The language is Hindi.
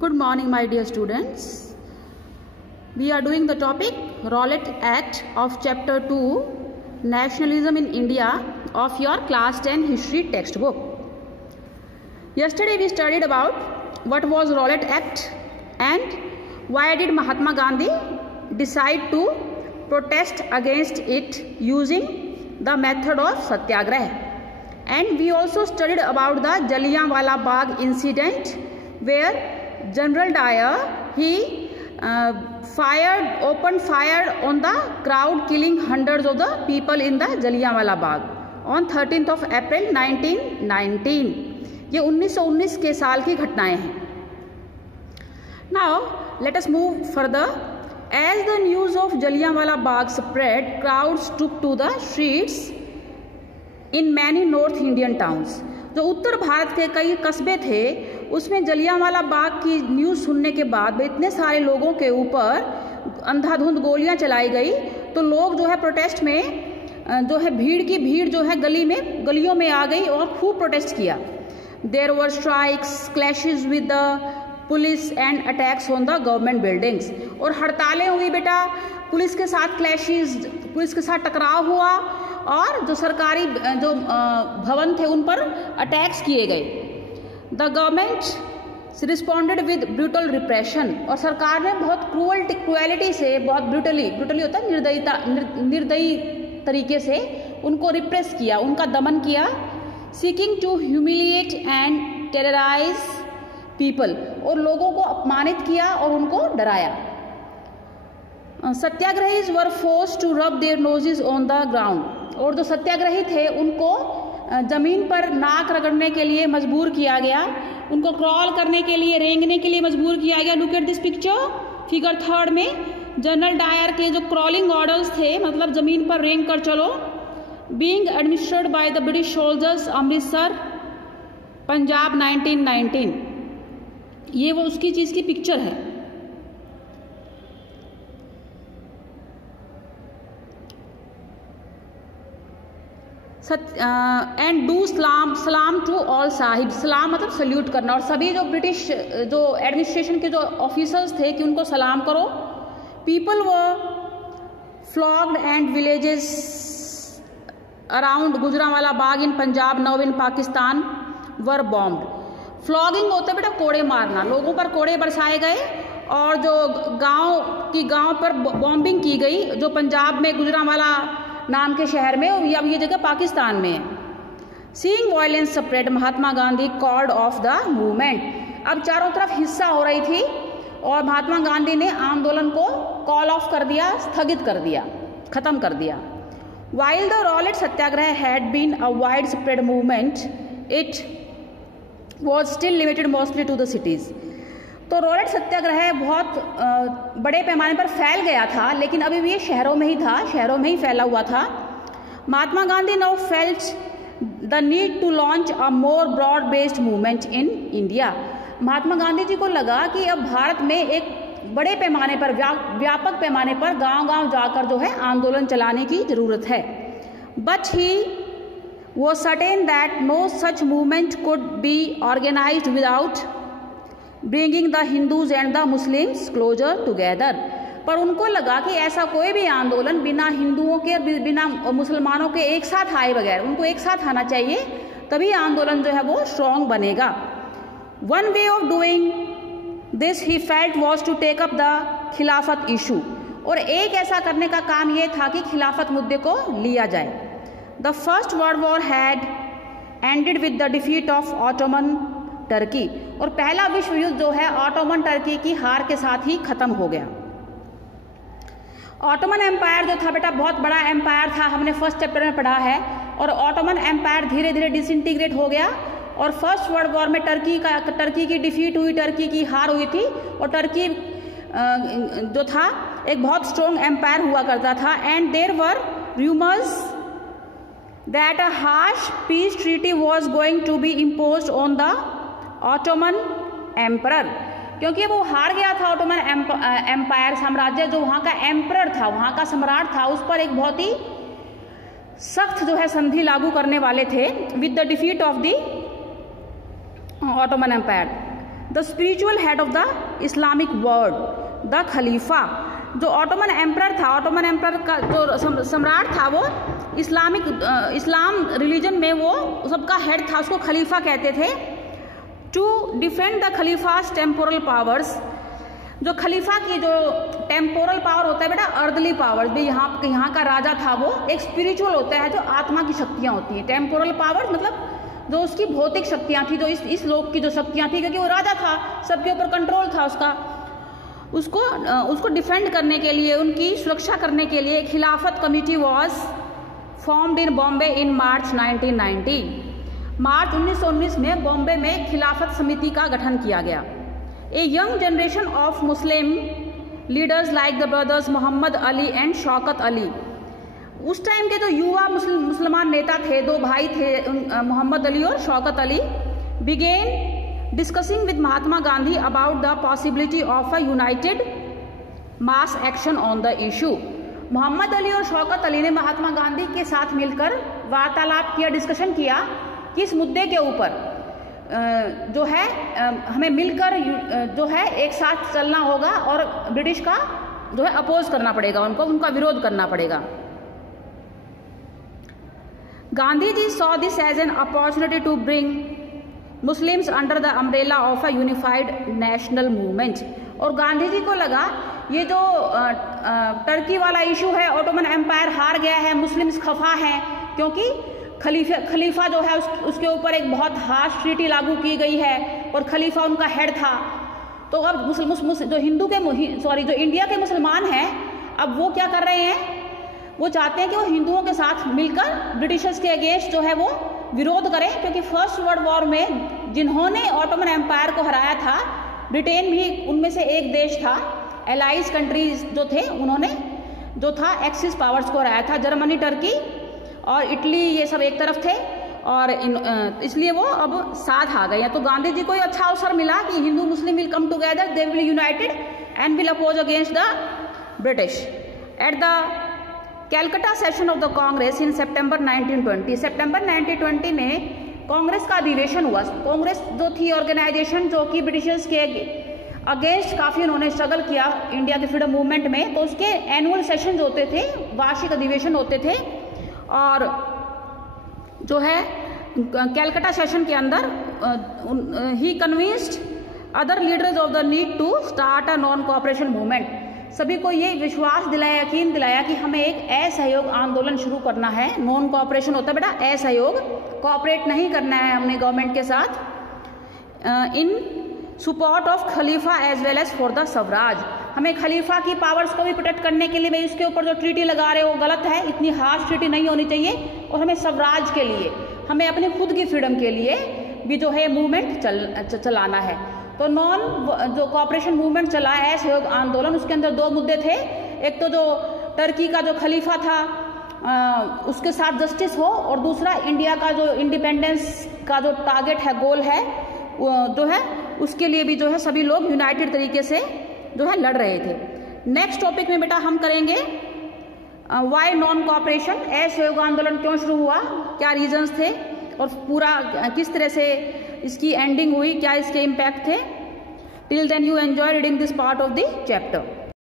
Good morning, my dear students. We are doing the topic Rowlatt Act of Chapter 2 Nationalism in India of your Class 10 History textbook. Yesterday we studied about what was Rowlatt Act and why did Mahatma Gandhi decide to protest against it using the method of Satyagraha. And we also studied about the Jallianwala Bagh incident where General Dyer opened fire on the crowd, killing hundreds of the people in the Jallianwala Bagh on 13th of April 1919. ये 1919 के साल की घटनाएं हैं. Now let us move further. As the news of Jallianwala Bagh spread, crowds took to the streets in many North Indian towns. जो उत्तर भारत के कई कस्बे थे उसमें जलियांवाला बाग की न्यूज़ सुनने के बाद इतने सारे लोगों के ऊपर अंधाधुंध गोलियां चलाई गई तो लोग जो है प्रोटेस्ट में जो है भीड़ जो है गलियों में आ गई और खूब प्रोटेस्ट किया. There were strikes, clashes with the police and attacks on the government buildings. और हड़तालें हुई बेटा, पुलिस के साथ क्लैशेस, पुलिस के साथ टकराव हुआ और जो सरकारी जो भवन थे उन पर अटैक्स किए गए. The government responded with brutal repression. और सरकार ने बहुत क्रुएलिटी से, बहुत ब्रूटली होता है निर्दयी तरीके से उनको रिप्रेस किया, उनका दमन किया. Seeking to humiliate and terrorise people. और लोगों को अपमानित किया और उनको डराया. Satyagrahis were forced to rub their noses on the ground. और जो सत्याग्रही थे उनको जमीन पर नाक रगड़ने के लिए मजबूर किया गया, उनको क्रॉल करने के लिए, रेंगने के लिए मजबूर किया गया. Look at this picture, figure 3 में जनरल डायर के जो क्रॉलिंग ऑर्डर्स थे, मतलब जमीन पर रेंग कर चलो, being administered by the British soldiers, Amritsar, Punjab 1919. ये वो उसकी चीज की पिक्चर है. एंड डू सलाम टू ऑल साहिब. सलाम मतलब सल्यूट करना. और सभी जो ब्रिटिश जो एडमिनिस्ट्रेशन के जो ऑफिसर्स थे कि उनको सलाम करो. People were flogged and villages around Gujranwala Bagh in Punjab now in Pakistan were bombed. Flogging होता है बेटा कोड़े मारना. लोगों पर कोड़े बरसाए गए और जो गांव पर बॉम्बिंग की गई, जो पंजाब में गुजरांवाला नाम के शहर में, अब ये जगह पाकिस्तान में है. Seeing violence spread, Mahatma Gandhi called off the movement. अब चारों तरफ हिस्सा हो रही थी और महात्मा गांधी ने आंदोलन को कॉल ऑफ कर दिया, स्थगित कर दिया, खत्म कर दिया. While the Rowlatt Satyagraha had been a widespread movement, it was still limited mostly to the cities. तो रॉलेट सत्याग्रह बहुत बड़े पैमाने पर फैल गया था, लेकिन अभी भी ये शहरों में ही था, शहरों में ही फैला हुआ था. Mahatma Gandhi now felt the need to launch a more broad based movement in India. Mahatma Gandhi ji को लगा कि अब भारत में एक बड़े पैमाने पर, व्यापक पैमाने पर गांव-गांव जाकर जो है आंदोलन चलाने की जरूरत है. But he was certain that no such movement could be organized without bringing the Hindus and the Muslims closer together. पर उनको लगा कि ऐसा कोई भी आंदोलन बिना हिंदुओं के, बिना मुसलमानों के एक साथ आए बगैर, उनको एक साथ आना चाहिए, तभी आंदोलन जो है वो स्ट्रॉन्ग बनेगा. One way of doing this he felt was to take up the खिलाफत इशू. और एक ऐसा करने का काम ये था कि खिलाफत मुद्दे को लिया जाए. The First World War had ended with the defeat of Ottoman Turkey. और पहला विश्व युद्ध जो है ऑटोमन टर्की की हार के साथ ही खत्म हो गया. ऑटोमन एम्पायर जो था बेटा बहुत बड़ा एम्पायर था, हमने फर्स्ट चैप्टर में पढ़ा है. और ऑटोमन एम्पायर धीरे धीरे डिसइंटीग्रेट हो गया और फर्स्ट वर्ल्ड वॉर में टर्की की डिफीट हुई, टर्की की हार हुई थी. और टर्की जो था एक बहुत स्ट्रॉन्ग एम्पायर हुआ करता था. And there were rumours that a harsh peace treaty was going to be imposed on the Ottoman Emperor. क्योंकि वो हार गया था ऑटोमन एम्पायर साम्राज्य, जो वहाँ का एम्परर था, वहाँ का सम्राट था, उस पर एक बहुत ही सख्त जो है संधि लागू करने वाले थे with the defeat of the Ottoman empire. The spiritual head of the Islamic world, the Khalifa. जो ऑटोमन एम्परर था, ऑटोमन एम्परर का जो सम्राट था, वो इस्लाम रिलीजन में वो सबका हेड था, उसको खलीफा कहते थे। To defend the Khalifa's temporal powers, जो खलीफा की जो टेम्पोरल पावर होता है बेटा, अर्दली पावर भी, यहाँ का राजा था वो एक स्पिरिचुअल होता है, जो आत्मा की शक्तियाँ होती हैं। टेम्पोरल पावर मतलब जो उसकी भौतिक शक्तियाँ थी, जो इस लोक की जो शक्तियाँ थी, क्योंकि वो राजा था, सबके ऊपर कंट्रोल था उसका, उसको डिफेंड करने के लिए, उनकी सुरक्षा करने के लिए Khilafat committee was formed in Bombay in March 1990। मार्च 1919 में बॉम्बे में खिलाफत समिति का गठन किया गया। A young generation of Muslim leaders like the brothers Mohammad Ali and Shaukat Ali, उस टाइम के जो युवा मुसलमान नेता थे, दो भाई थे, मोहम्मद अली और Shaukat Ali, began discussing with Mahatma Gandhi about the possibility of a united mass action on the issue। Mohammad Ali और शौकत अली ने महात्मा गांधी के साथ मिलकर वार्तालाप किया, डिस्कशन किया कि इस मुद्दे के ऊपर जो है हमें मिलकर जो है एक साथ चलना होगा और ब्रिटिश का जो है अपोज करना पड़ेगा, उनका विरोध करना पड़ेगा। Gandhi ji saw this as an opportunity to bring Muslims under the umbrella of a unified national movement. और गांधी जी को लगा ये जो टर्की वाला इशू है, ऑटोमन एम्पायर हार गया है, मुस्लिम्स खफा हैं, क्योंकि खलीफा जो है उसके ऊपर एक बहुत हार्श ट्रीटी लागू की गई है और खलीफा उनका हेड था। तो अब जो इंडिया के मुसलमान हैं, अब वो क्या कर रहे हैं, वो चाहते हैं कि वो हिंदुओं के साथ मिलकर ब्रिटिशर्स के अगेंस्ट जो है वो विरोध करें, क्योंकि फर्स्ट वर्ल्ड वॉर में जिन्होंने ऑटोमन एम्पायर को हराया था, ब्रिटेन भी उनमें से एक देश था। एलाइज कंट्रीज जो थे, उन्होंने जो था एक्सिस पावर्स को हराया था, जर्मनी, टर्की और इटली, ये सब एक तरफ थे, और इसलिए वो अब साथ आ गए हैं। तो गांधी जी को अच्छा अवसर मिला कि Hindu Muslim will come together, they will united and will oppose against the British. At the Calcutta session of the Congress in September 1920, सितंबर 1920 में कांग्रेस का अधिवेशन हुआ। कांग्रेस जो थी ऑर्गेनाइजेशन, जो कि ब्रिटिशर्स के अगेंस्ट काफ़ी उन्होंने स्ट्रगल किया इंडिया के फ्रीडम मूवमेंट में, तो उसके एनुअल सेशन होते थे, वार्षिक अधिवेशन होते थे। और जो है कैलकाटा सेशन के अंदर ही convinced other leaders of the need to start a non cooperation movement. सभी को ये विश्वास दिलाया, यकीन दिलाया कि हमें एक असहयोग आंदोलन शुरू करना है। नॉन कोऑपरेशन होता है बेटा असहयोग, कोऑपरेट नहीं करना है हमने गवर्नमेंट के साथ। In support of Khalifa as well as for the Swaraj, हमें खलीफा की पावर्स को भी प्रोटेक्ट करने के लिए, भाई उसके ऊपर जो ट्रीटी लगा रहे हो गलत है, इतनी हार्श ट्रीटी नहीं होनी चाहिए, और हमें स्वराज के लिए, हमें अपने खुद की फ्रीडम के लिए भी जो है मूवमेंट चलाना है। तो जो कोऑपरेशन मूवमेंट चला है, सहयोग आंदोलन, उसके अंदर दो मुद्दे थे। एक तो जो टर्की का जो खलीफा था उसके साथ जस्टिस हो, और दूसरा इंडिया का जो इंडिपेंडेंस का जो टारगेट है, गोल है, जो है उसके लिए भी जो है सभी लोग यूनाइटेड तरीके से जो है लड़ रहे थे। नेक्स्ट टॉपिक में बेटा हम करेंगे वाई नॉन कोऑपरेशन, असहयोग आंदोलन क्यों शुरू हुआ, क्या रीजंस थे, और पूरा किस तरह से इसकी एंडिंग हुई, क्या इसके इम्पैक्ट थे। Till then you enjoy reading this part of the chapter.